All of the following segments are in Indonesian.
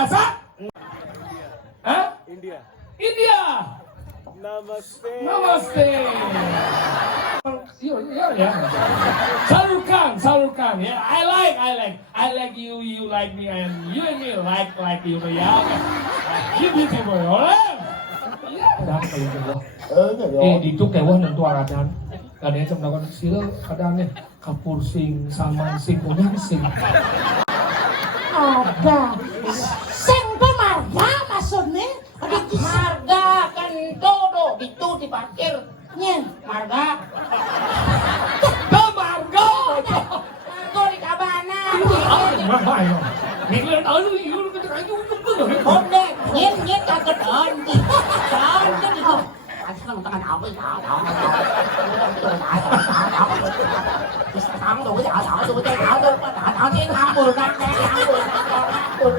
bahasa? Hah? India. India. Namaste. Namaste. Yeah. Salurkan. Yeah, I like you like me, and you and me like you. Yeah. You beautiful, alright? Yeah. Dito kay wah nang tuaradan. Kanya trong đó sila kadang Kapur Singh, Salman Singh, Kunyang Singh. Ada. Sing pe marga maksudnya? Marga kan todo itu diparkir. Nyen. Marga. Marga. Marga di kabana. Mahal. Nigel tahu you kita kayu itu. Onde, nyen kagak don. Don kan itu. Asal tangan apa ya? Thằng đồ cái đảo đồ cái đảo đồ đảo cái năm bữa năm cái năm bữa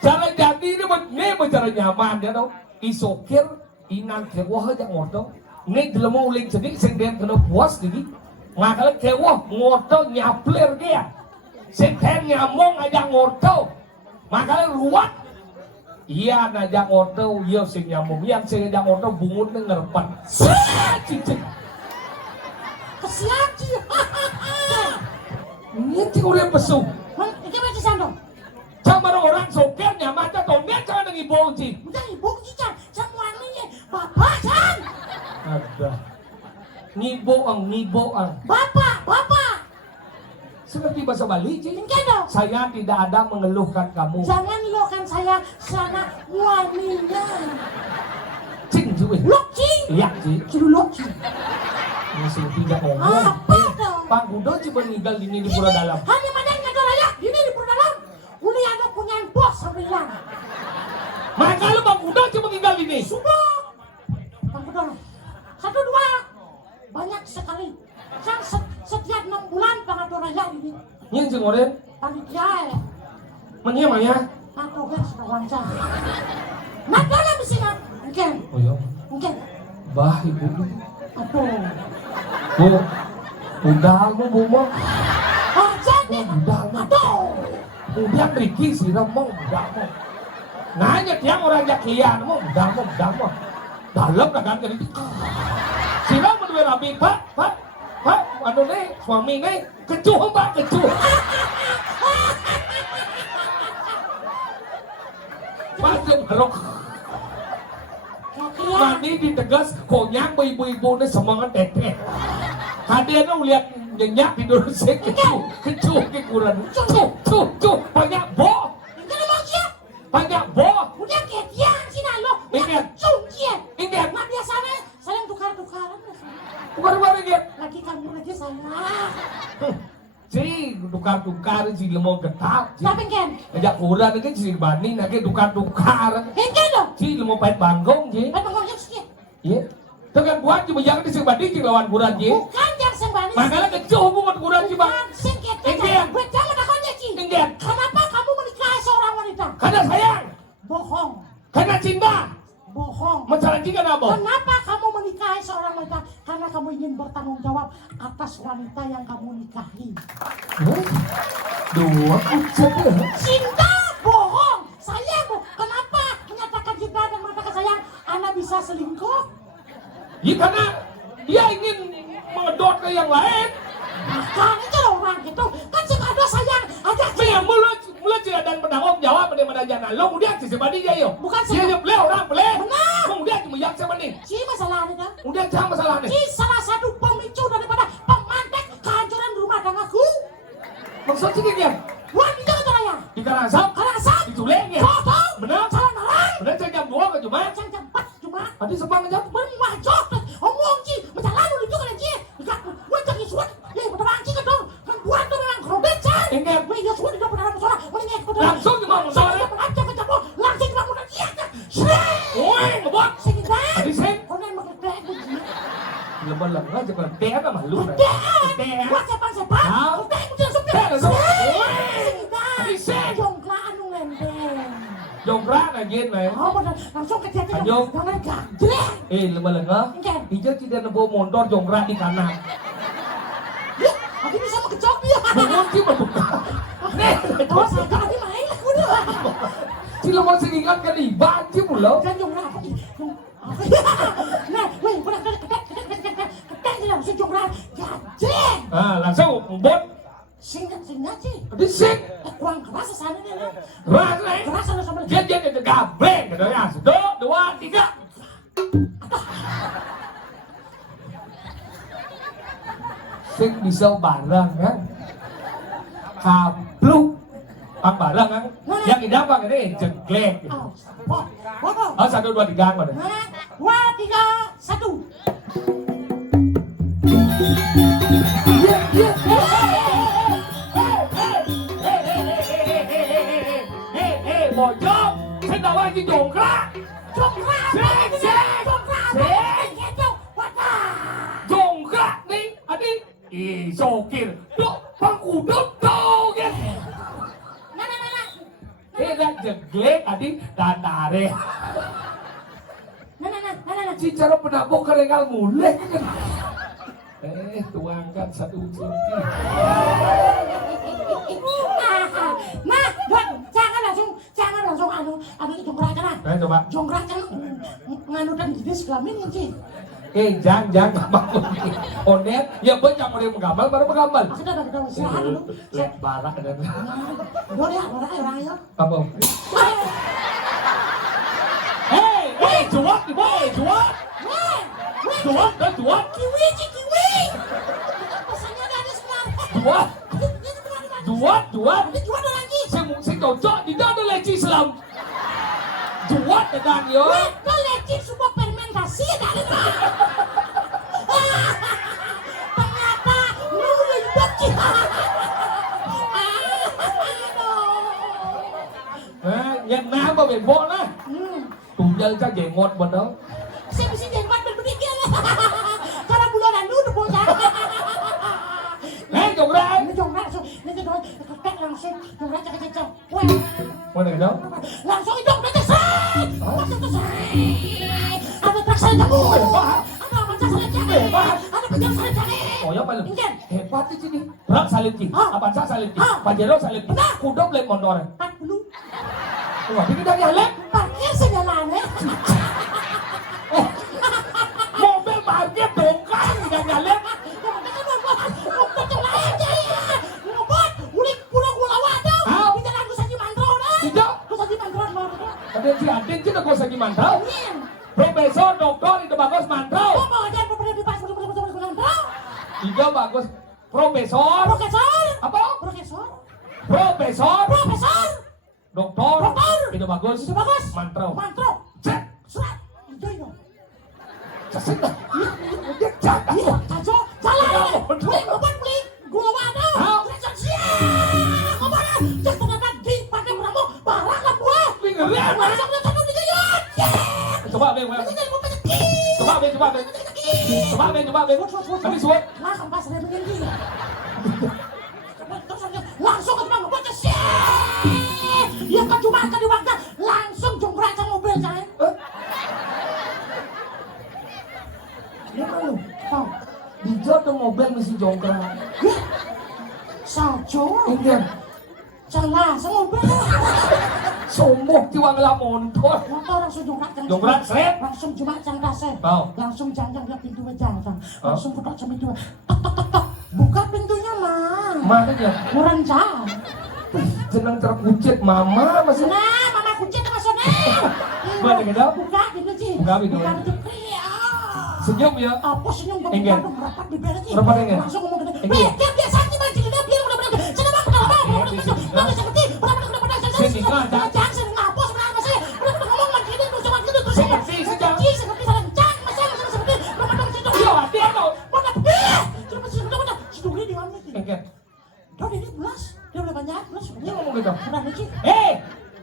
Cara jadi ini cara nyaman dia tau. Isokir inan kewah aja ngotong. Ini dalam mau uling sedih sendiri kena puas lagi. Makanya kewah ngotong nyapler dia. Seten nyamong aja ngotong. Makanya ruat. Iya ngajak ngotong, iya sing nyamong. Yang sing ngajak ngotong bungut ngerpan. Cicing. Kesiaci. Ini udah pesu. Iki macam sana. Sama orang sokirnya mata tongnya jangan ngibong sih. Udah ibu cican, semua ini bapak kan. Ada. Ngiboang. Bapak. Seperti bahasa Bali, Cing. Enggak dong. Saya tidak ada mengeluhkan kamu. Jangan lokan saya sana wanita. Cing cuy. Loking. Iya, Cing. Kira loking. Masih tidak ngomong. Apa dong? Pak Gudo coba ninggal ini di pura dalam. Hanya madangnya doraya, ini di pura dalam. Uli ada punya bos sampai hilang. Maka lu Bang Gudo coba ninggal ini. Sudah. Bang Gudo. 1, 2. Banyak sekali. Sang setiap 6 bulan pengadoraya ini. Yang Cing Oden. Panitia ya. Menyemanya. Aku kan sudah wawancara. Nah, dalam sih kan. Mungkin. Oh iya. Bah ibu. Aduh. Bu. Udang bu mah. Oh, jadi. Udang. Aduh. Udang Ricky sih mau udang mau. Nanya tiang orang jakian mau udang mau. Dalam kan jadi. Sila berdua rabi pak. Aduh nih suami nih kecuh mbak kecuh. Masuk halok. Mandi ditegas konyak ibu-ibu nih semangat teteh. Hadiahnya lihat nyenyak di Indonesia kecuh kekuran. Cuh banyak bo. Banyak bo. Udah ketian sih nalo. Ingat. Cungkian. Ingat. Nah biasanya saling tukar-tukaran. Tukar-tukar ingat. Lagi kamu lagi saya. Si tukar-tukar si lemau getak. Tapi kan? Ajak kurang kan si bani nak tukar-tukar. Kan dong. Si lemau pahit banggong si. Apa ngomong sih? Iya. Tekan buat cuma jangan di bani si lawan kurang si. Bukan yang sembani. Makanya kecuh bukan kurang si bang. Singkat. Ingat. Gue jangan takonnya Ci. Ingat. Kenapa kamu menikahi seorang wanita? Karena sayang. Bohong. Karena cinta. Bohong. Masalah cinta apa? Kenapa kamu menikahi seorang wanita? Karena kamu ingin bertanggung jawab atas wanita yang kamu nikahi. Dua ucap ya. Cinta bohong. Sayang. Kenapa menyatakan cinta dan mengatakan sayang? Anda bisa selingkuh? Ya karena dia ingin mengedot ke yang lain. Nah, itu orang gitu. Kan si kado sayang. Aja Saya mulut tidak dan bertanggung jawab daripada jangan lo kemudian si sebadi dia yo. Bukan dia si- beli orang beli. Benar. Kemudian cuma yang sebadi. Si masalah ini kan? Kemudian jangan masalah nih. Si salah satu pemicu daripada pemantik kehancuran rumah tanggaku. Maksudnya dia Wanita itu raya. di Karangasem, Karangasem. diculik ya. Foto. Benar. Salah narang. Benar saya jam 2 ke Jumat. Macam cepat cuma. Tadi sebang jam. Bermajok. Omong Ci. Macam lalu juga lagi. Dekat. Wajah isuan. Betul bang Ci kan dong. Kan buat tuh Ingat. Wih, ya sudah pernah musola. Mending ikut. Langsung ke musola. Langsung ke campur. Langsung ke bangunan iya kan. Srek. Ôi, bot. Sing dah. Adi sing. Kau nak makan teh aku. Lần nó chỉ còn té nó mà luôn này. Té. Wah, siapa? Hah? Teh aku langsung ke. Té là sao? Ôi. Sing dah. Adi sing. Jongkrak anu lembeng. Dòng rác là nhiên này. Oh, benar. Langsung ke dia. Ayung. Jangan gandreng. Lần nó. Ingat. Ijaz tidak nemu mondor dòng rác di kanan. Ya, aku bisa mengejok dia. Belum sih berbuka. Nih. Oh, saya kan lagi main lah kudu. Chỉ là một sự ingatkan di ban chứ một lâu. Kan jongkrak apa ni? Nah, weh, benar ketek dia langsung jongkrak. Gandreng. Langsung bot. Singkat sih. Adi sing. Kurang keras sana ni. Rác này. Keras sana sama. Dia itu gabreng gitu ya. 1, 2, 3. Sing bisa barang kan. Kapluk. Ang barang kan. Yang indah apa ini jengklek. Oh, wow. 1, 2, 3 mana? 2, 3, 1. Bojong, saya tahu lagi jongkrak. Jongkrak nih, adik. Ih, sokir. Dok, pangku dok ya. Dah jengklek, adik. Dadare. Si cara penabok kerengal mulai kan. Tuangkan 1 cm. Nah, jangan langsung anu jongkrak kan. Coba. Jongkrak kan nganu dan jenis kelamin sih. Jangan bangun. Onet, ya banyak orang yang menggambar, baru menggambar. Sudah istirahat dulu. Lek barak dan Boleh orang ya. apa? Juat, juat. Juat. Kiwi. Pesannya dari sekarang. Juat. Ini jual lagi. Saya cocok, tidak ada leci Islam. Juat dan yo. Itu leci sebuah fermentasi dari ternyata lu ribet Nhật Nam mà biển vội á. Cùng dân các dạy ngọt bọn đó. Saya mesti jenggot berpikir. Cara bulanan dulu punya. Jom ra. Ini jongkrak langsung, ini ketek langsung jongkrak cek. Mana cái đó? Langsung itu ketek set. Langsung tuh set. Ada truk saya jago. Ada macam saya jago. Ada penyam saya jago. Oh ya paling Ingat. hebat di sini. Berak salin ki, Avanza salin ki, Pajero salin ki, Kudok lek mondor. 40. Wah, ini dari Alek. Parkir sejalannya. Mobil parkir dongkang dari Alek. Ada si Adin kita kau sagi mantau. Profesor, doktor itu bagus mantau. Tiga bagus. Profesor. Apa? Profesor. Doktor. Itu bagus. Mantau. Cek. Cek. Dia cakap. Coba Ben. Kami suat. Langsung ke depan mobil ke ya kan cuma akan diwakil langsung jongkrak ke mobil saya. Tahu. Di tuh mobil mesti jongkrak. Sajo. Ingat. Jangan mobil. Sombong jiwa ngelamon tuh. Motor langsung Jongkrak seret. Langsung cuma cangkras Tahu. Langsung jangan lihat pintu jangan. Langsung buka pintu. Tok. Buka pintunya mah. Makanya Kurang jauh. jeneng terkucit mama masih. Nah, mama kucing maksudnya. Mana kita? Buka pintu sih. Buka pintu. Senyum ya. Apa senyum kamu Enggak. baru merapat di belakang sih. Merapat enggak? Langsung ngomong gini. Enggak. Weh, dia biasa nih mancing dia biar benar-benar. Kenapa seperti jangan sering ngapus sebenarnya masih. Udah ngomong mancing dia terus terus. Seperti selencang masih seperti benar-benar situ. Iya, dia tuh. Mana dia? Terus masih benar-benar situ gini di mana sih? Enggak. Udah ini belas. Dia udah banyak belas. Dia ngomong gitu. Kurang aja.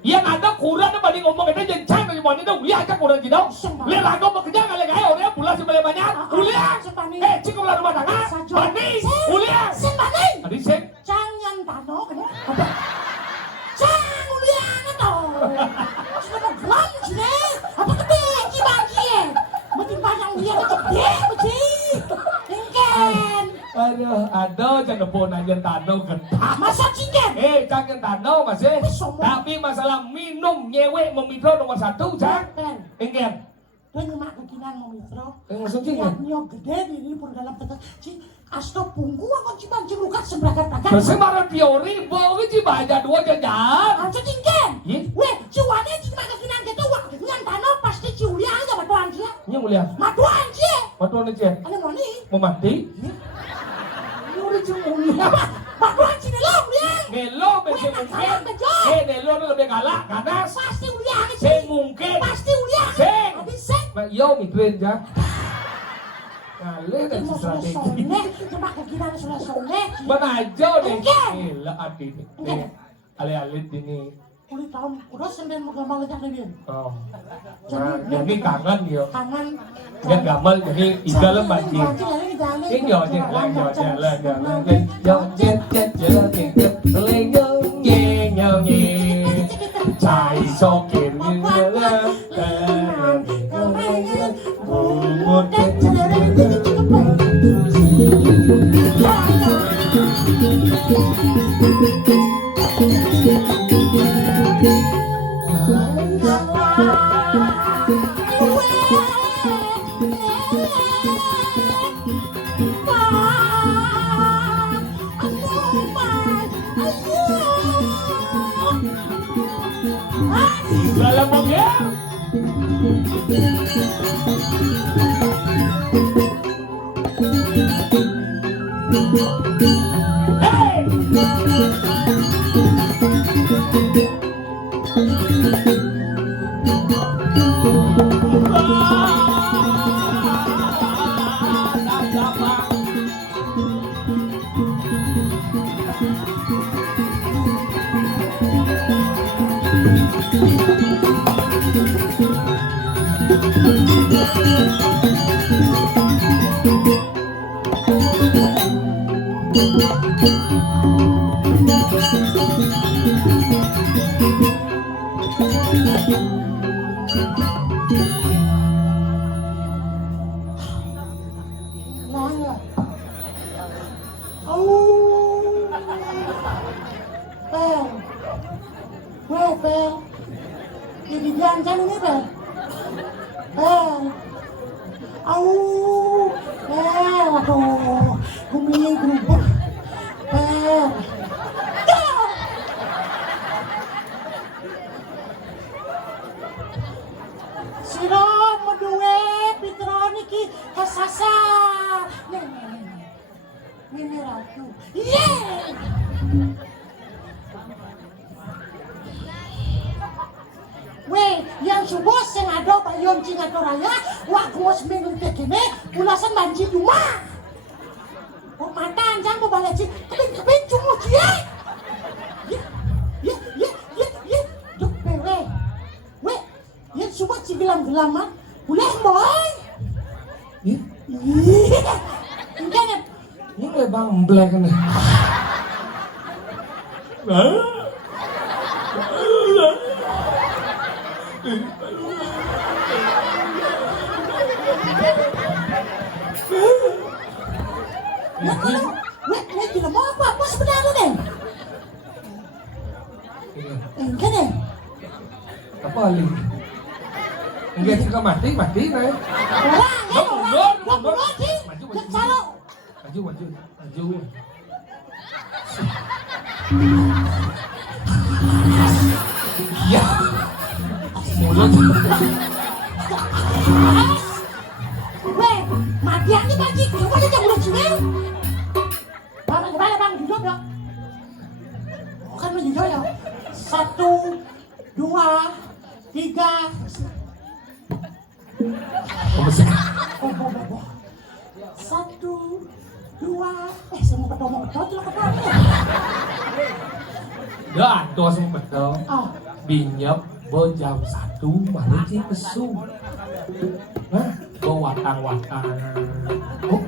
Yang ada kurang apa dia ngomong itu jencang dari mana itu lihat aja kurang gitu. Lihat lagu bekerja nggak lagi orang pulang sebelah banyak. Uliah. Cikgu lalu rumah tangga. Bani. Uliah. Sen Bani. Tadi sen. Jangan tano kan? Jangan uliah itu. Sudah mau gelam sini. Apa gede bagi? Makin banyak dia gede beci. Engken. Aduh, ada jangan pun aja tano gentar. Masa cingken? Jangan tano masih. Tapi masalah minum nyewek memitro nomor 1 jangan. Engken. Dia nyemak kekinan mau mitro. Maksudnya? Nyok gede di pun dalam tengah. Cing, asto punggu aku ciban cilukat sembragat-bragat. Bersembara teori, bawa ci baca 2 jajan. Anco cingken. Iya. Weh, ciwane cing kekinan gitu wah ngan tano pasti ciulia aja batuan dia. Nya mulia. Matuan dia. Waktu ini cie. Ada mau nih. Mau mati? Ini udah mulia. Batuan sini lo dia. Nelo masih mungkin. Nelo ini lebih galak, ganas. Pasti ulia aja. Sing mungkin. Pasti ulia. Sing. Habis sing. Mbak Yo mikirin ya. Kali dan Mau sudah strategi. sone, coba kekinan sudah sone. Mana aja deh. Engken. Gila adi nih. Alit-alit ini. Kulit tahun udah senden mau gamal aja dia. Oh. Nah, jadi kangen yo. Kangen. Dia gamal jadi igal banjir. Ini yo jalan cai sokir dalam mobil. Jadi jangan ini Bel. Aduh, bumi berubah. Siro meduwe Pitro niki kesasar. Ini ratu. Weh, yang subuh sing ada bayon cing atau raya, wak gos minum teh kene, ulasan banjir rumah. Oh matan jang mau balik cing, kebin cungu cie. Duk pewe, weh, yang subuh cing gelam-gelaman, boleh boy. Enggak nih. Ini kayak bang black nih. Weh, tidak mau apa sebenarnya deh? Enggak deh. Apa Ali? Enggak suka mati nih. Orang sih. Calo. Maju. Ya. Mulut. Weh, mati aja bagi. Coba aja mulut sini. Bang, duduk dong. Bukan menjujur ya. 1, 2, 3. Oh, 1, Dua. Saya mau ketemu tuh ketemu. Dan tua sempat dong. Oh. Binyep jam 1 balik di pesu. Hah? Watang-watang. Oh.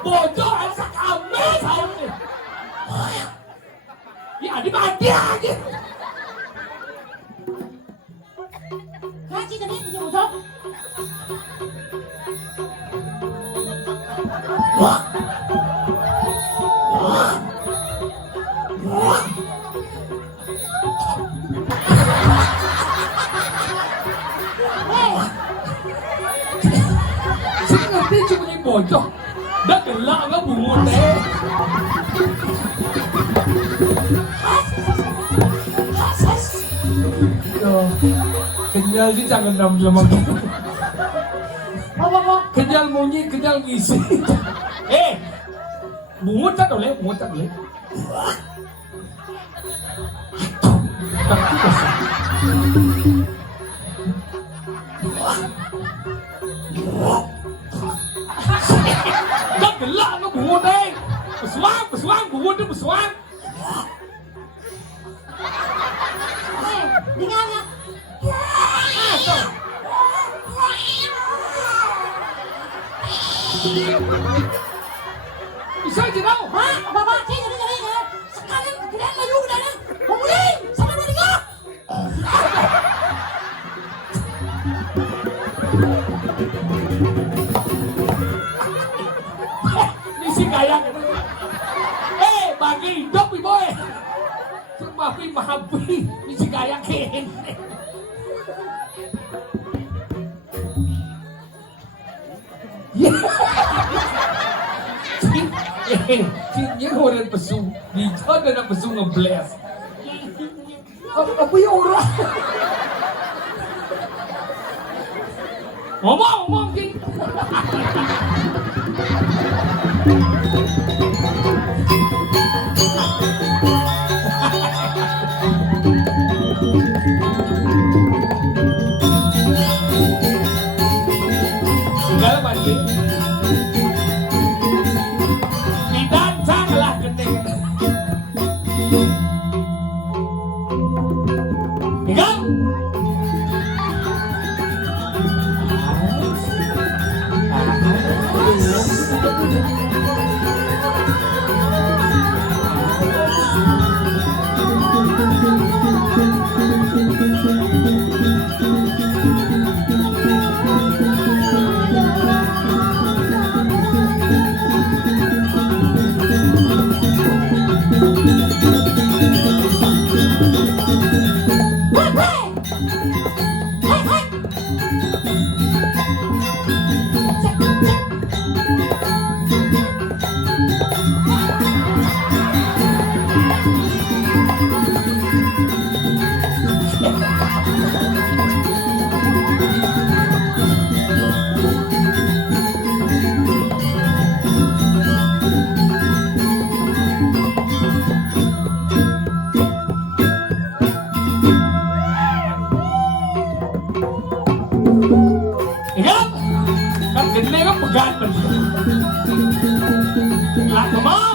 Bocor Elsa kami saya. Ya mati aja. Ngaji tadi punya bocor. Saya ngerti cuma ini bocor. Dah gelak ke bungut deh. Kenyal sih jangan dalam lemah gitu. Apa? Kenyal munyi, kenyal ngisi. Bungut tak boleh, bungut tak boleh. Dah gelak ke bungut deh. Bersuang, bungut tu bersuang. Dengar ya. Bisa je tau. Hah? Bapak cik jadi ya. Sekarang kalian layu dah dah. Pemuling. Sampai 23. Ni si gaya gitu. Bagi hidup ni boy. Maafin maafin. Ni si gaya ken. Cinya orang pesu, dia ada pesu ngebles. Apa ya orang? Ngomong sih. Enggak lagi. Didancanglah gede. Tinggal. Ingat, kan gede kan pegat bener. Lah kemau.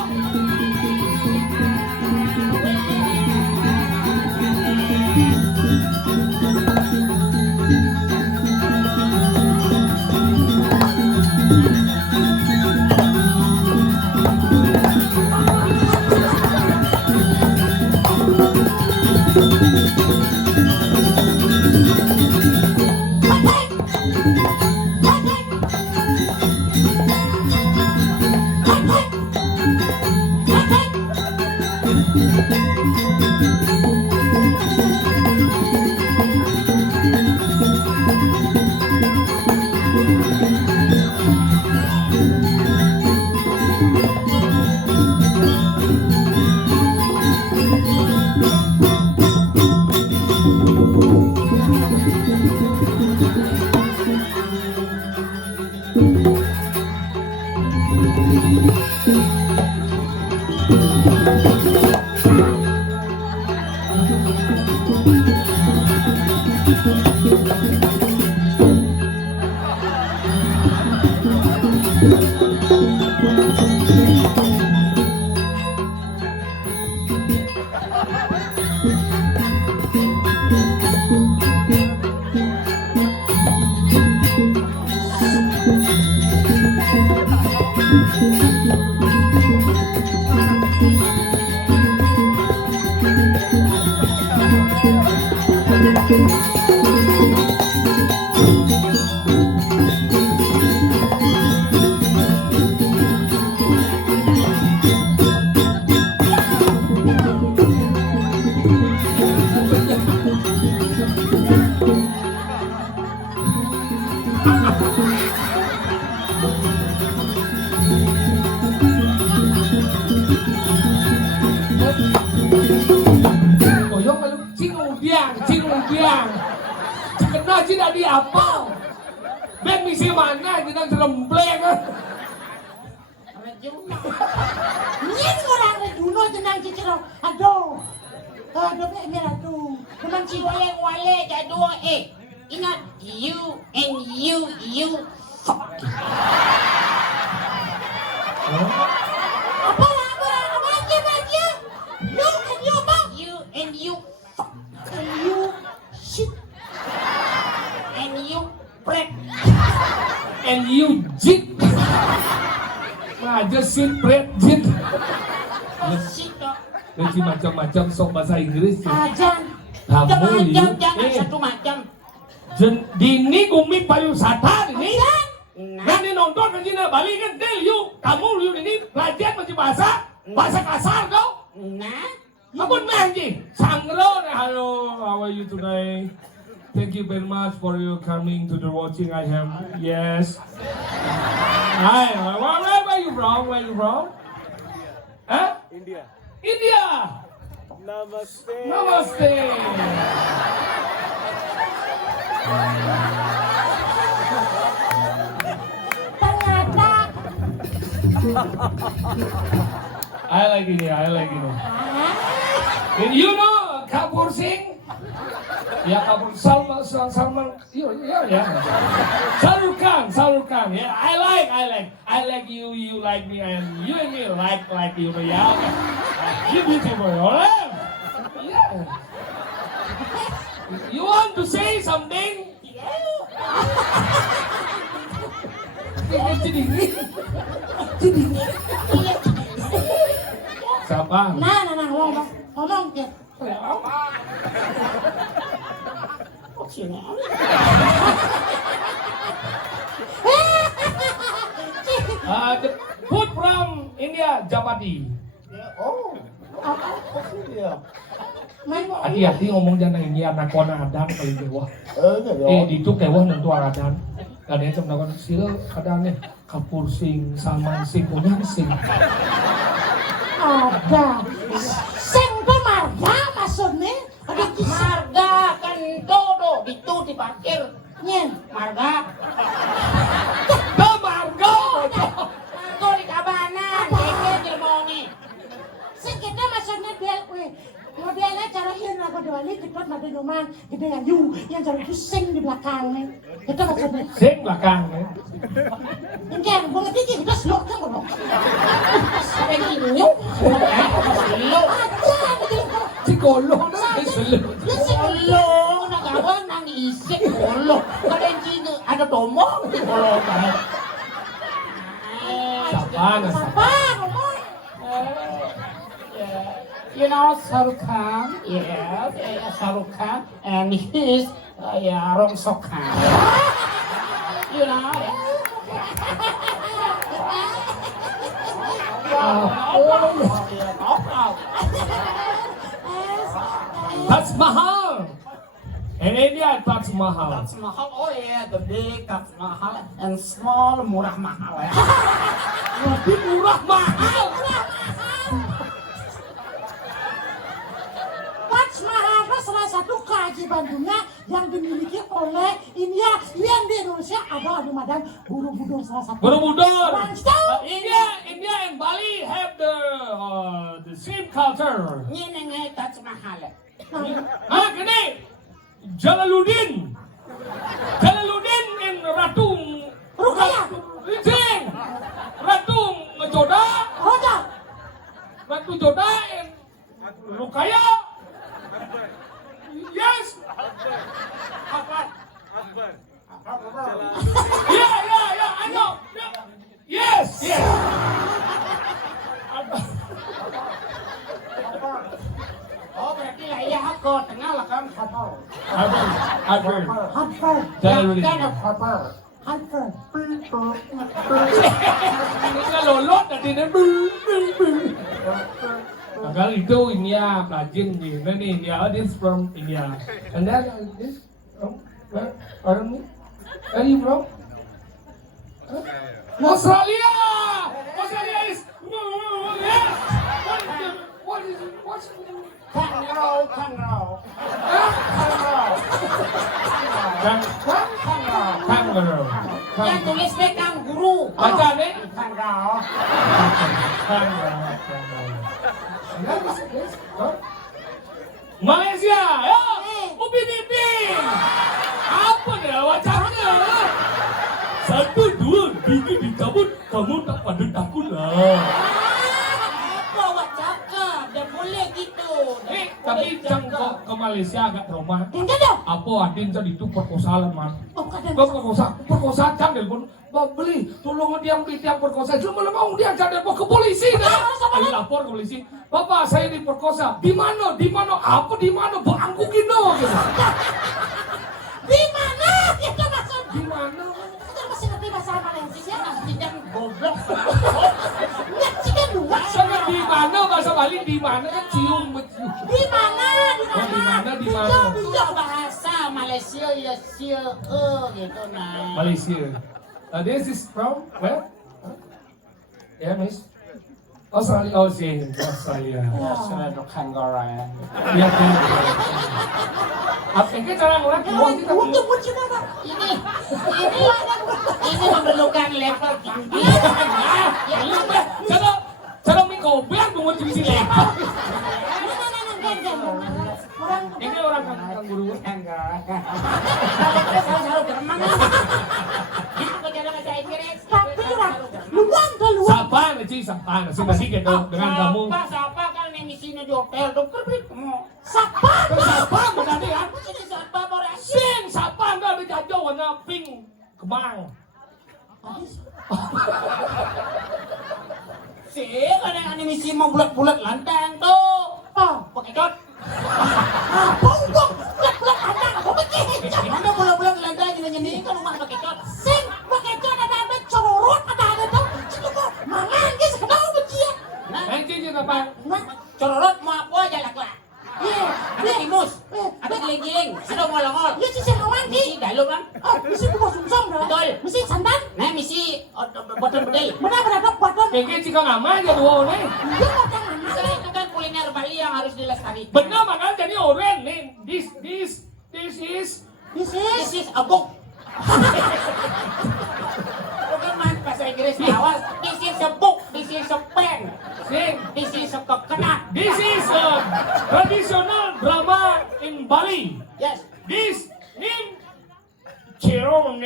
Koyong kalau cing udiang. Kena cina di apa? Ben misi mana kita serembleng. Nyen orang Rejuno jenang cicero. Aduh. Aduh, aduh. Teman si wale jadua ingat you and you fuck. Apa aja? You and you apa? You and you fuck. And you shit. And you break. And you jit. Aja sit bread jit. Shit dok. Jadi macam-macam sok bahasa Inggris. Ajan. Kamu Jangan satu macam. Dini gumi pariwisata ini. Nah, Nanti nonton ke sini Bali kan del you. Kamu ini pelajar macam bahasa kasar kau. nah. Apa nanti? Sangro, hello, how are you today? Thank you very much for you coming to the watching. I have yes. Hi, where are you from? Where are you from? Huh? India. India. Namaste. Namaste. Ternyata. I like it. And you know Kapur Singh? Ya Kapur Salman. Yeah. Shahrukh Khan. Yeah, I like you. You like me, and you and me like you. Yeah. You beautiful, alright? Yeah. You want to say something? Siapa? Nah, ngomong ke. The food from India, Japati. Hati-hati ngomong jangan ini anak kona adang paling kewah. Itu kewah nentu adan. Kadang macam nak sila kadang ni Kapur Singh, Salman Singh, punya Singh. Ada. Sing pe marga maksudnya. Ada kisah. Marga kan dodo itu diparkir. Nyen. Marga. Margo. Margo di kabanan. Ini Jermoni. Sing kita maksudnya dia modelnya cara ini aku doali kita ada minuman gede yang you yang cara itu sing di belakangnya. Itu maksudnya. Sing belakang. Enggak, boleh dikit kita slow kan boleh. Sampai ini. Ada begitu. Si kolong na sila. Kolong nagawa nang isip kolong. Kadang sino ada tomong di kolong. Apa ngomong? You know Shahrukh Khan? Yes, Shahrukh Khan, and he's Rong Sok Khan. You know? Taj Mahal. In India, Taj Mahal. Taj Mahal, oh yeah, the big Taj Mahal and small Murah Mahal. Lebih murah mahal. Taj Mahal adalah salah satu keajaiban dunia yang dimiliki oleh India yang di Indonesia ada ada di Madan Borobudur salah satu. Borobudur. Langsung. India and Bali have the same culture. Ini ngay Taj Mahal. Ah, gini. Jalaluddin in Ratu Rukaya. Sing. Ratu Joda. Roda. Ratu Joda in Rukaya. Yes. Akbar. Yeah, I know. Yeah. Yes. Oh, berarti lah iya aku tengah lah kan kapal. Akbar. Harper. Jalaluddin. Kan kapal. Harper. Ini lolot nanti dia Kalau itu India, Brazil nih, ini India, this from India, and then this from where? Pardon me, where you from? Australia. Australia is yes. What's Kangaroo. kangaroo? Yang tulisnya kanguru. Baca nih. Kangaroo. Malaysia, ya, Upin Ipin. Apa nih wacana? 1, 2, 3 dicabut, kamu tak pada takut lah. Apa awak cakap? Dah boleh gitu. Tapi jangan ke Malaysia agak trauma. Tinggal dong. Apa Adin tadi itu perkosaan man? Oh, kadang. Perkosaan jangan telepon. Beli, tolong dia perkosa. Lama-lama dia jangan telepon ke polisi dah. Ayo lapor ke polisi. Bapak saya diperkosa. Di mana? Apa di mana? Bangkukin dong. Di mana? Itu maksud. Di mana? Kita masih ngerti bahasa Malaysia. Tidak goblok. Ngerti kan dua. Sama di mana bahasa Bali? Di mana kan cium. Di mana? Di mana? Itu bahasa Malaysia ya sia gitu nah. Malaysia. This is from where? Yeah, Miss. Australia. Oh, sih, Australia. Selalu kangaroo ya. Iya, apa ini cara orang tua kita? Untuk muncul apa? Ini memerlukan level tinggi. Ya, cara mikro biar menguji di sini. Ini orang kanguru. Sapa sih masih gitu dengan kamu. Sapa kan yang misinya di hotel dokter kamu. Sapa? Sapa berarti ya? Ini sapa boleh. Sing sapa enggak ada jauh warna pink kemang. Sih kan yang animasi mau bulat-bulat lantang tuh. Pakai cot. Apa untuk bulat-bulat anak? Apa begitu? Gimana bulat-bulat lantang gini kan rumah pakai cot. Sing pakai cot ada cororot ada tuh. Cuma mangan guys kenapa begitu? Nanti kita apa? Cororot mau apa aja lah. Ada timus, ada giling-giling, ada ngolong-ngol. Ya sih saya mandi. Misi dalam kan? Misi bukan sumsum dah. Betul. Misi santan. Nah misi botol bedai. Benar dok badan. Kayaknya jika nama aja dua nih. Dia makan Karena itu kan kuliner Bali yang harus dilestarikan. Benar makanya jadi orang nih. This is. This is a book. Bukan mas bahasa Inggris awal. This is a book. This is a pen. Sing. This is a coconut. This is a traditional drama in Bali. Yes. This in Cirone.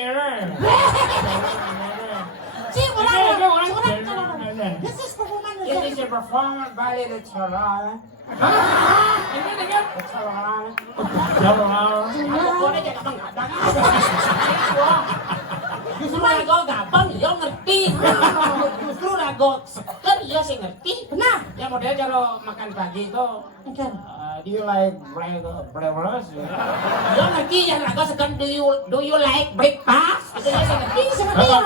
Si orang. This is performance. This is a performance Bali Literatura. Ini dengan Literatura. Jalan. Aku boleh jadi abang-abang. Justru lagu gampang dia ngerti. Justru lagu seker dia sih ngerti. Benar. Ya model kalau makan pagi itu Oke. do you like breakfast? Dia ngerti yang lagu seker do you like breakfast? Itu dia sih ngerti. Seperti ya.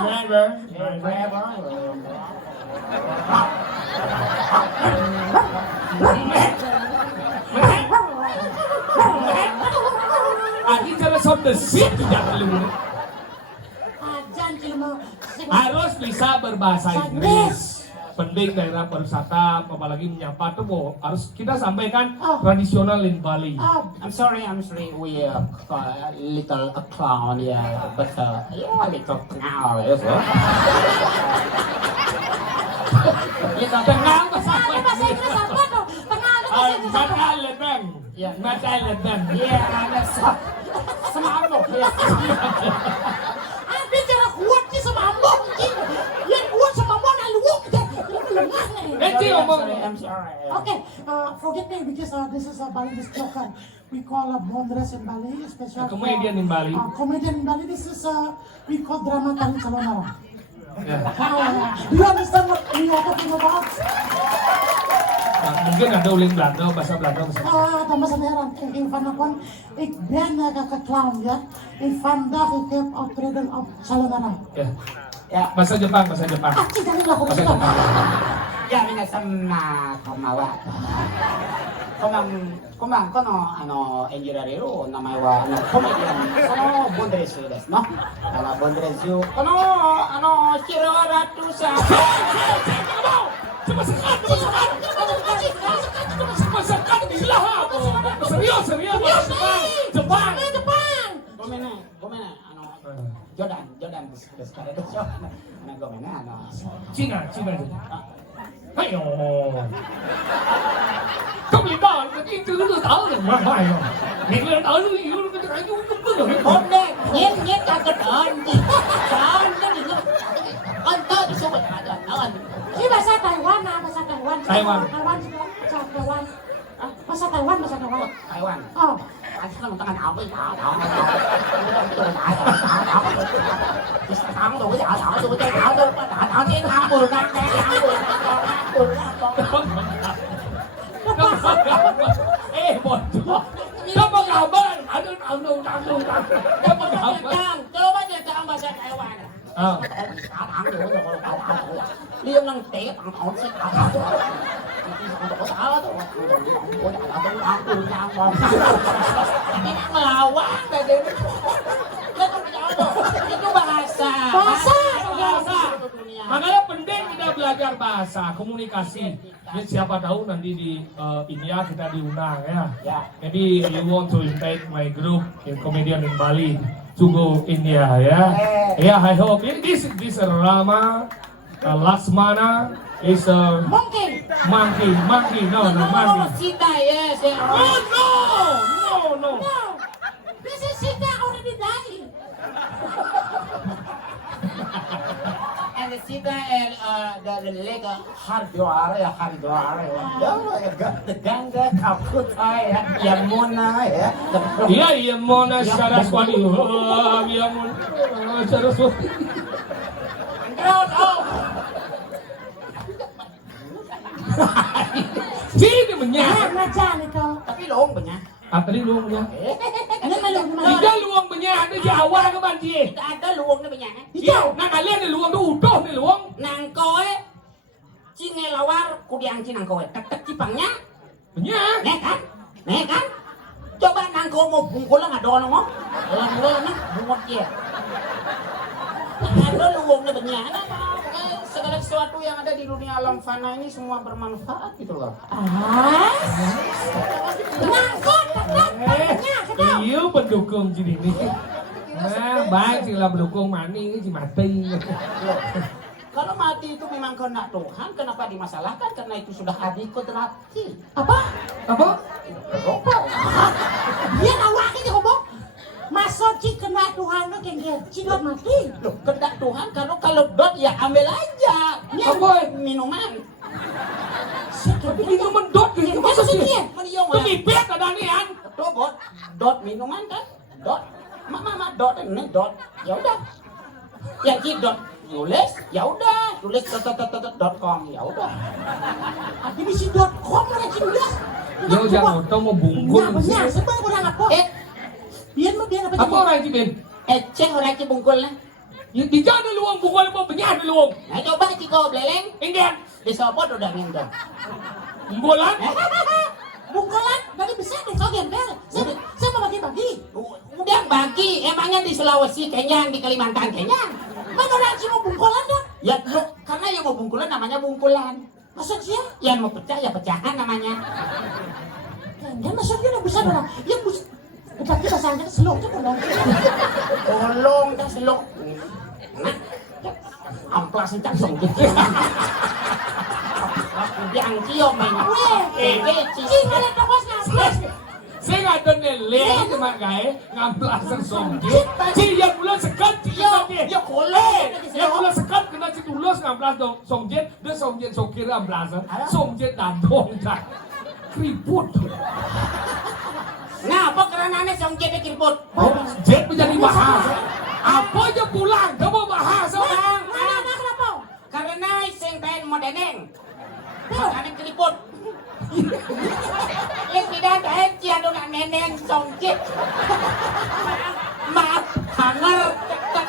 Ini cara sound the shit tidak perlu. Ajan cuma. Harus bisa berbahasa Inggris. penting daerah pariwisata, apalagi menyapa tuh harus kita sampaikan Oh. tradisional in Bali. I'm sorry, we little clown, yeah, but yeah, little clown, yes, little clown. Ada bahasa Inggris apa tuh? Tengah ada bahasa Inggris apa? Mata lebang, Ya. mata lebang. Yeah, that's semangat, ya. Ada cara kuat sih sama ambon mungkin. Yang kuat sama ambon aluung deh. I'm sorry. Okay, forget me because this is a Balinese joker. We call a bondres in Bali, especially Comedian in Bali. Comedian in Bali. This is we call drama Kali Calonara. Ya. Do you understand what we are talking about? Nah, mungkin ada uling Belanda, bahasa Belanda. Dames en heren, een van de kon. Ik ben clown, ja. Ik vandaag ik heb optreden op Calonara. Ya. Ya, Bahasa Jepang, bahasa Jepang. Ah, tidak lah, aku Bahasa suka. Jepang. ya, minasan komawa. Engineer namae wa comedian sono bondresu desu no. Bondresu Shiroratu sa. Serius, serius. Jepang. Jepang. Gomene, Jordan desu kare desu. Gomene Cina. Ayo. Không lý do cái chữ nó tớ rồi mà phải rồi. Những người tớ nó yếu nó cái chú nó rồi. hôm nay nhét cả cái ơn gì ơn cái gì nữa ơn tới cái số bệnh ơn Ini bahasa Taiwan, bahasa Taiwan. Taiwan. Taiwan, bahasa Taiwan. Bahasa Taiwan, bahasa Taiwan. Taiwan Oh, anh không tăng đảo với đảo đảo thằng tôi đảo đảo tôi chơi đảo tôi đảo trên thang bùn đang Eh, bocor. Kamu kabar? Aduh, tanggung. Kamu kabar? coba dia jangan bahasa Taiwan thằng tôi liên năng té thằng thằng sẽ ngào quá về đến nó không itu bahasa Makanya penting kita belajar bahasa, komunikasi. Jadi siapa tahu nanti di India kita diundang ya. Ya. Jadi you want to invite my group in comedian in Bali to go India ya. Yeah, I hope this Rama, Laksmana is a monkey. monkey. No, monkey. Sita yes Oh no. No, this is Sita already died. and Sita and the leg Haridwar the Ganga Calcutta Yamuna Iya, Yamuna Saraswati. Yamuna Saraswati. Sini menyah. Macan itu. tapi lộn bà nha Tadi luang menyah. Ini malu. Tidak luang menyah, ada Jawa ke banci. ada luông đó bà nha Iya, nak kalian ni luang tu utuh ni luang. nàng coi chi nghe là war cô đi ăn chi nàng coi tắc chi bằng nhá Menyah. nè kan coba nàng coi một vùng cô là ngà đòn không lên á vùng một kia ada luang nih banyak segala sesuatu yang ada di dunia alam fana ini semua bermanfaat gitu loh Ngangkut, kedap. Iya pendukung sini ni. Nah, baik sih lah pendukung mani si mati. kalau mati itu memang kehendak Tuhan kenapa dimasalahkan karena itu sudah hadir kodrati Apa? Apa? Dia awaknya ngomong. Masuk ci kena Tuhan lo kayak cidot mati. loh kehendak Tuhan kalau dot ya ambil aja Apa? minuman Tapi itu mendot gitu. Masa sih? meniung Itu bibit ada nih an. Tuh bot, dot minuman kan, dot, mama dot ini dot, ya udah, yang ki dot tulis, ya udah, tulis .com, ya udah. Jadi si .com lah cinta. Yo jangan mau bungkul. Benar, sebab orang apa? Biar mau biar apa? Apa orang itu Ben? Ceng orang ki bungkul lah. Di sana luang bungkul apa benyah di luang. Nah coba ki kau beleng, Indian. disopot udah ngendong. Bungkulan. Bungkulan dari besar nih kau gembel. Saya mau bagi-bagi. Udah bagi, emangnya di Sulawesi kenyang, di Kalimantan kenyang. Mana orang cuma bungkulan dah? Ya lu, karena yang mau bungkulan namanya bungkulan. Maksudnya? Yang mau pecah ya pecahan namanya. Kayaknya maksudnya udah bisa dong. Ya bus. Berarti bahasa Inggris selok tuh kolong. Tolong dah selok. Nah, amplas encang song gitu. Aku biang cio main. Cing ada tokos ngamplas. Saya nggak ada nilai cuma kayak ngamplas songjit. Si yang bulan sekat kita dia. Ya kolong. Yang bulan sekat kena si tulus ngamplas dong songjit. Dia songjit sokir ngamplas. Songjit dandong tak. Keriput. Nah, apa kerananya song jadi keriput? Jet menjadi bahasa. Apa aja pulang kamu bahasa orang. Kenapa? Karena sing pengen mau deneng. Makanya keriput. Yang tidak ada ciano nak neneng songkit. Maaf, hanger cekat.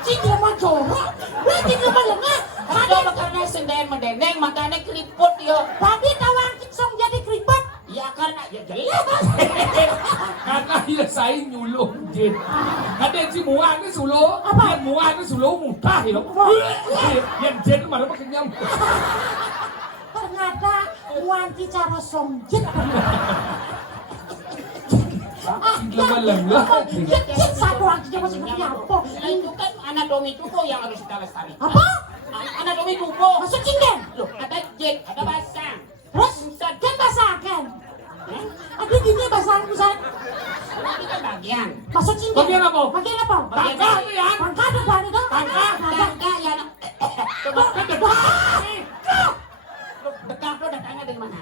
Cing dia mau jorok. Wah, cing dia mau lengah. Kalau karena sing pengen mau deneng, makanya keriput yo. Tapi tawang song jadi keriput. Ya karena ya jelas. Karena dia saya nyulung Jet. Ada si muan ni suluh. Apa? Yang muan ni suluh muntah ya. Yang Jet mana pakai nyam. Ternyata wanti cara songjit. Lembah-lembah. Cing satu lagi dia masih seperti apa? Itu kan anatomi tubuh yang harus kita lestarikan. Apa? Anatomi tubuh. Maksud cing den? Loh, ada jet, ada basang. Terus kan basakan. Ada gini basakan pusat. Ini kan bagian. Maksud cing den? Bagian apa? Bagian apa? Tangkah tu ya. Tangkah ada dari itu. Tangkah ya. Dekap lo datangnya dari mana?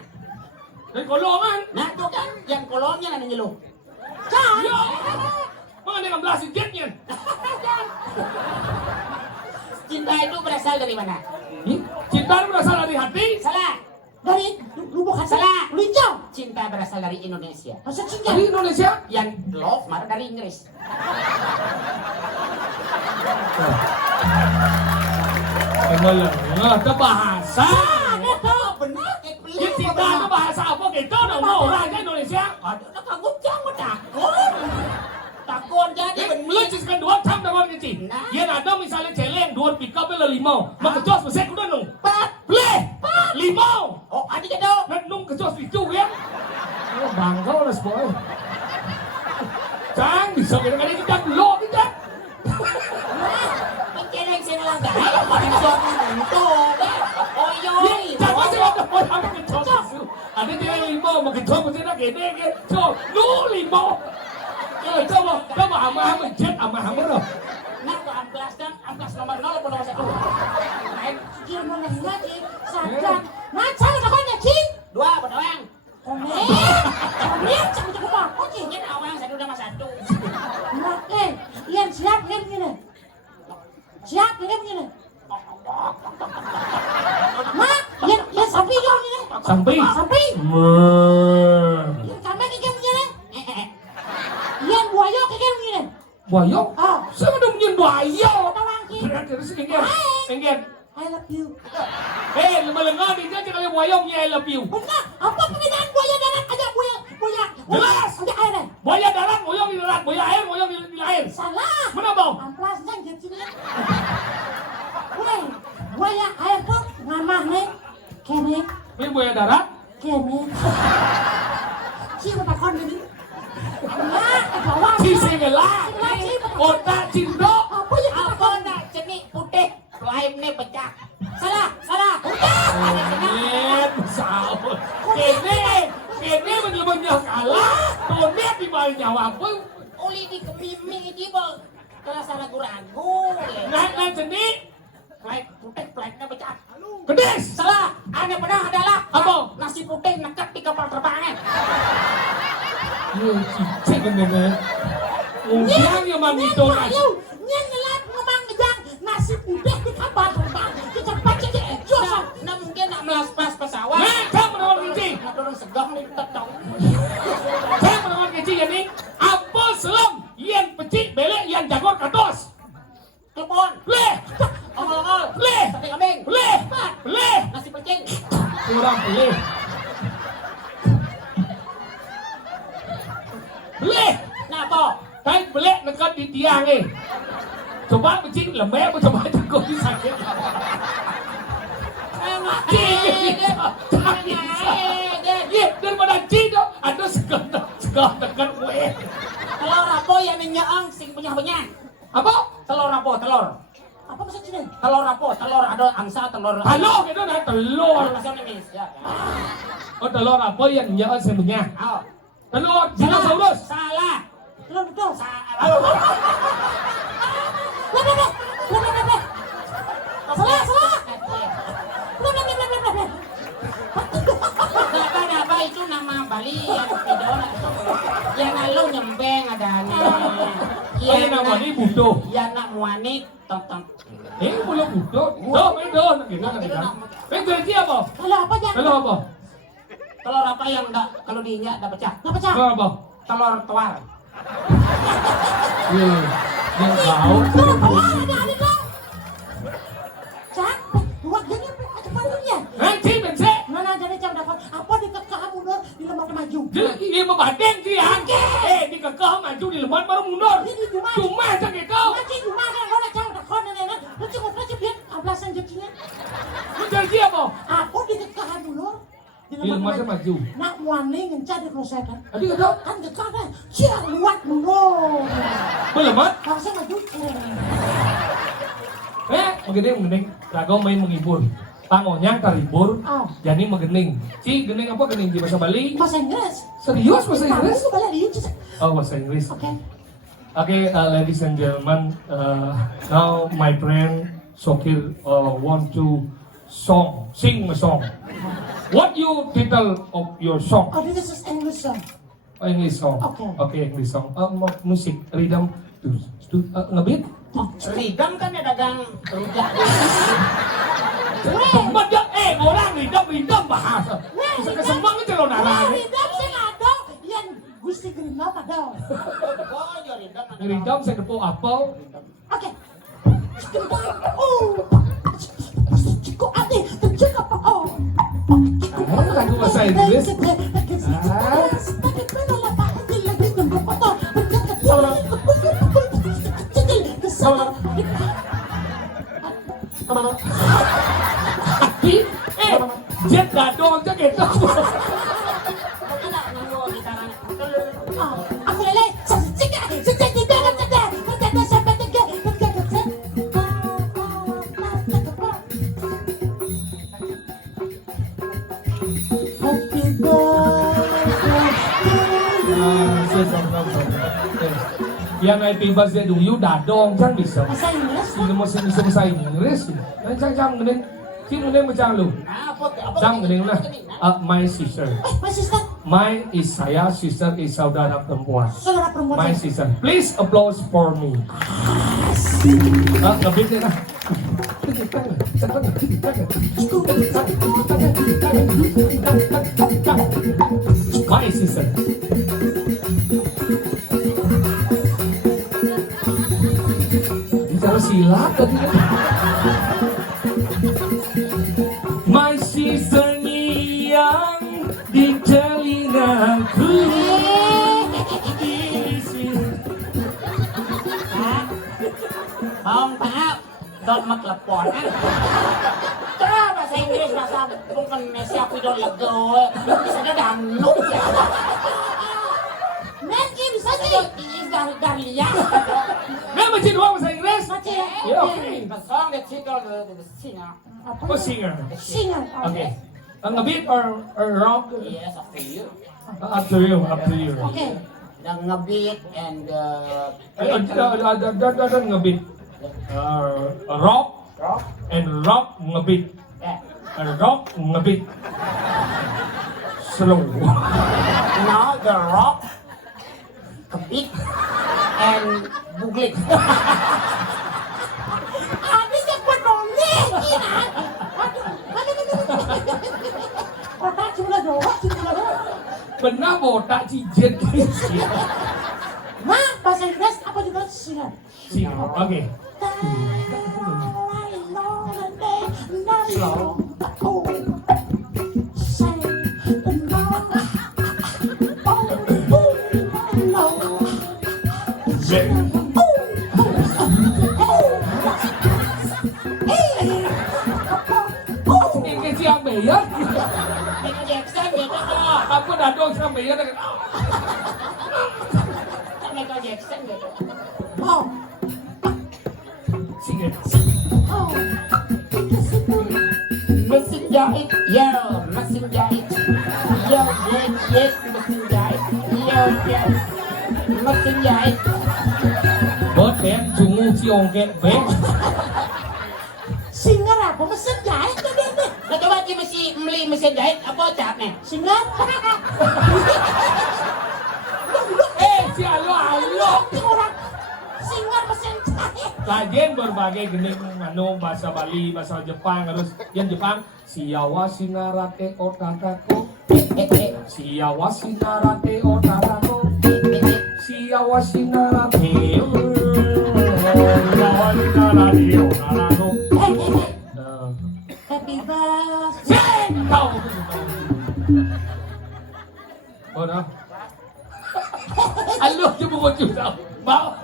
Dari kolongan. Nah itu kan yang kolongnya namanya lo. Jangan. Ya. Mana dia ngamblasin Jetnya? Cinta itu berasal dari mana? Cinta berasal dari hati. Salah. Dari lubuk hati. Salah. Lincah. Cinta berasal dari Indonesia. Maksud cing Dari den? Indonesia. Yang love marah dari Inggris. Malah ada bahasa. Ada tuh. Benar, Ya cinta itu bahasa apa gitu? Dong orang Indonesia. Ada nak kagum jangan takut. Takut jadi benar. Meluncurkan dua tam dengan kecil. Ya ada misalnya celeng dua pickup bela limau. Maka jos besek udah nung. Bleh, limau. Oh, adik itu. Nak nung ke jos itu ya. Oh bangga lah boy. Cang bisa kira-kira kita belum kita. Pikirin sini lang dahil. Parang suatu itu. Oh, yoi. Jangan jangan orang ke jos itu. Ada dia limau, maka jos besek nak gede ke. So, lu limau. Ya coba ama jet ama loh. Nah, ke amplas nomor 0 atau nomor 1? Lain. Dia mau nanya cing. Sadar. Nah, cari lakonnya cing. 2, berdoang. Komen cukup apa cing? Ini awang 1 sama 1. Nah, Ian siap kan gini? Siap kan gini? Mak, Ian sampai jauh gini? Sampai. Sampai. Ian sampai kayak gini? Ian buaya kayak gini? Buaya? Ah, Saya udah punya buaya. tawang cing. Terus enggen. I love you. Lemah-lemah dia jangan buaya punya I love you. Benar, apa perbedaan buaya darat aja buaya? Jelas. Ada air. Buaya darat, buaya di darat, buaya air, buaya di air. Salah. Mana bang? Amplasnya gitu nih. Buaya air tuh ngamah nih. Kene, Ini buaya darat. kene. Cium pakon ini. Nah, bawah. Si segala. Otak cindo. Apa ya Apa nak cenik putih? Lain ni pecah. Salah. Net, sahur. Kene bener-bener kalah. Tonet di bawah nyawa pun. Uli di kemiming ini bang. Kalau salah ragu. Nah jenis. Flight putih, flightnya pecah. Kedis. Salah. Ada benar adalah Apa? nasi putih nekat di kapal terbangnya. Iya, cicik bener. Ungkian yang manito nasi. Nyen nyelat ngomong ngejang nasi putih di kapal terbang. Cepat jadi ejos. Nah mungkin nak melas-pas pesawat. Nah, saya menawar kecil. Nak turun segong ni tetap. Saya menawar kecil jadi apa selam yang pecik belek yang jago katos. Telepon. Leh, Ongol-ongol. leh, Sate kambing. leh, leh. Nasi pecing. Kurang leh. Leh. Nah apa? Tay belek dekat di tiang ni. Coba mencing lemah, coba cukup sakit. Iya, daripada cing dong. Aduh sekolah tekan gue. Telur apa yang ninyaang sing punya-punya? Apa? Telur apa? Telur. Apa bahasa Cina? Telur apa? Telur ada angsa telur. Halo, gitu nah telur. Bahasa Indonesia. Oh telur apa yang nyala semuanya? Oh. Telur dinosaurus. Salah. Belum betul. Salah. Salah. Apa itu nama Bali yang tidak yang lalu nyembeng adanya. Yang nama ini budo. Yang nak muani tong. Belum budo. Itu gitu kan. Itu apa? Kalau apa jangan? Telur apa? Telur apa yang enggak kalau diinjak enggak pecah? Nggak pecah. Telur apa? Telur tuar. Yang tahu. Telur apa? Ada dong. Cak, buat jadi apa panggilnya? Nanti bensin. Mana jadi jam dapat apa di kakak mundur di lembar maju? Jadi ini membanding sih ya. Di kekeh maju di lembat baru mundur. Cuma aja gitu. Nanti cuma kan kalau jam dapat nenek, lu cukup aja biar ablasan jadinya. Lu jadi apa? Aku di kakak mundur Di lembat maju. Nak muani ngencah di kerusakan. Tadi kata Kan dekat kan, siang luat mundur. belemat. Harusnya maju. Menggening. Lagu main menghibur. Tangonya karibur. Oh. Jadi menggening. Gening apa gening di bahasa Bali? Bahasa Inggris. Serius bahasa Inggris? Kamu balik di YouTube. Oh bahasa Inggris. Oke. Okay, ladies and gentlemen, now my friend Sokir want to sing a song. What you title of your song? Oh, this is English song. English song. Okay. Okay, English song. Musik, rhythm, ngebit. Ridam kan ada dagang rujak. Kemudian, orang rhythm bahasa. Bisa kesembang itu loh narang. Ridam sing ada yang Gusti Gerinda ada. Oh, yo ridam. Rhythm saya tepuk apel. Oke. Oh. Cukup ati, cukup oh. Lagu bahasa Inggris. Tapi, jet gadong aja gitu. Aku lele, Yang happy birthday to you dadong kan bisa. bahasa Inggris. Hindi mo bisa bahasa Inggris. Jangan gening. Sino gening macam lu? Jangan gening lah. My sister. My sister, My is saya, sister is saudara perempuan. saudara perempuan. My sister. Please applause for me. Ngebit na. My sister. Bicara silat tadi. My sister yang di telingaku. Không Thảo, đột mặt là bọt á. Đó, bahasa Inggris bahasa bukan Indonesia aku idol lagu. Bisa ada dalam look ya. Nanti bisa sih. Garlia. Memang macam dua bahasa Inggris. Nanti Ya, oke. The song that title the singer. Apa singer? Singer. Okay. Ngebit or rock? Yes, up to you. Up to you, up to you. Oke. The ngebeat and Ada ngebit. Rock rock. and rock ngebit. Yeah. Rock ngebit. Slow. Now the rock, kebit, and buglit. Habis yang penoleh, gila. Otak cuma doang, cuma doang. Benar botak cijet. Nah, bahasa Inggris apa juga singer? Singer. Okay. Slow. sampeyan. Michael Jackson gitu kok. Apa dadong sampeyan kan? Michael Jackson gitu. Oh, Sige. oh. Mesin jahit, yo, mesin jahit. Yo, jet, mesin jahit. Yo, jet, mesin jahit. Bớt bén chúng chi ông kẹt bén. Singar apa mesin jahit tuh dia nih? Nah, coba Ci mesti beli mesin jahit apa cap nih? Singar. Si alo. Ini orang singar mesin jahit. Kajian berbagai gening bahasa Bali, bahasa Jepang, harus yang Jepang siawa sinarate otatako. Siawa sinarate otatako. Siawa sinarate. Siawa sinarate otatako. Happy birthday. Sen tahu. Oh dah. Alo, dia bukan juga. Mau.